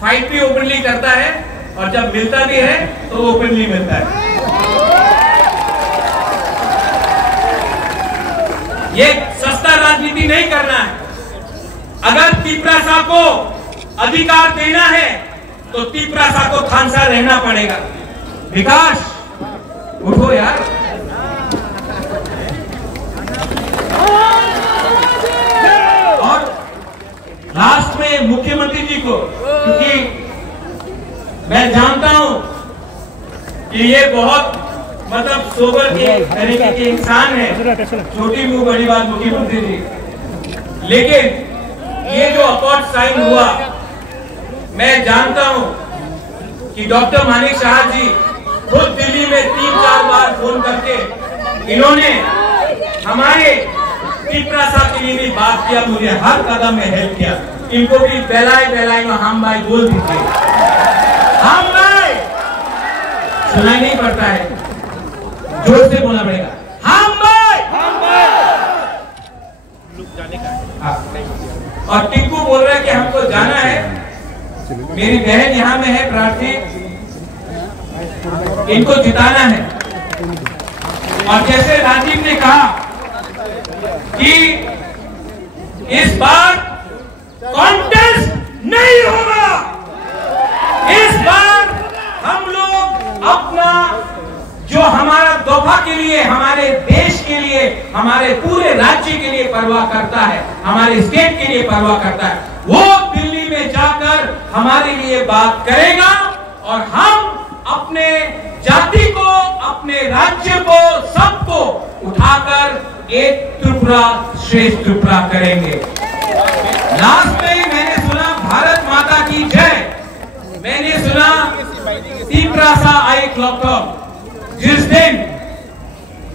Fight भी openly करता है और जब मिलता भी है तो ओपनली मिलता है। ये सस्ता राजनीति नहीं करना है। अगर तिपरासा को अधिकार देना है तो तिपरासा को थानसा रहना पड़ेगा। विकास उठो यार। और लास्ट में मुख्यमंत्री जी को, क्योंकि मैं जानता हूं कि ये बहुत मतलब सोबर के तरीके के इंसान है, छोटी मुंह बड़ी बात मुख्यमंत्री जी, लेकिन ये जो अकॉर्ड साइन हुआ, मैं जानता हूं कि डॉक्टर मानिक शाह जी खुद दिल्ली में 3-4 बार फोन करके इन्होंने हमारे तिपरासा के लिए भी बात किया, मुझे हर कदम में हेल्प किया। इनको भी बेलाई में हम भाई बोल दीजिए, हम भाई सुनाई नहीं पड़ता है, जोर से बोलना पड़ेगा, हम भाई जाने का। और टिंकू बोल रहा है कि हमको जाना है। मेरी बहन यहाँ में है प्रार्थी, इनको जिताना है। और जैसे राजीव ने कहा कि इस बार कॉन्टेस्ट नहीं होगा, इस बार हम लोग अपना जो हमारा दफा के लिए, हमारे देश के लिए, हमारे पूरे राज्य के लिए परवाह करता है, हमारे स्टेट के लिए परवाह करता है, वो दिल्ली में जाकर हमारे लिए बात करेगा और हम अपने जाति को, अपने राज्य को, सबको उठाकर एक त्रिपुरा श्रेष्ठ त्रिपुरा करेंगे। लास्ट में मैंने सुना भारत माता की जय, मैंने सुना तिपरासा आई क्लॉक। जिस दिन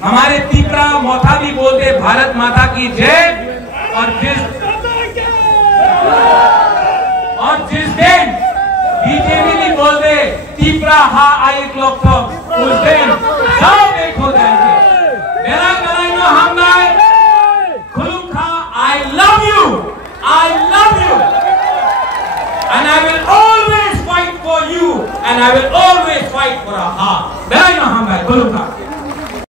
हमारे तिपरा मोथा भी बोलते भारत माता की जय, और जिस दिन बीजेपी भी बोलते तिपरा हा आई क्लॉक, उस दिन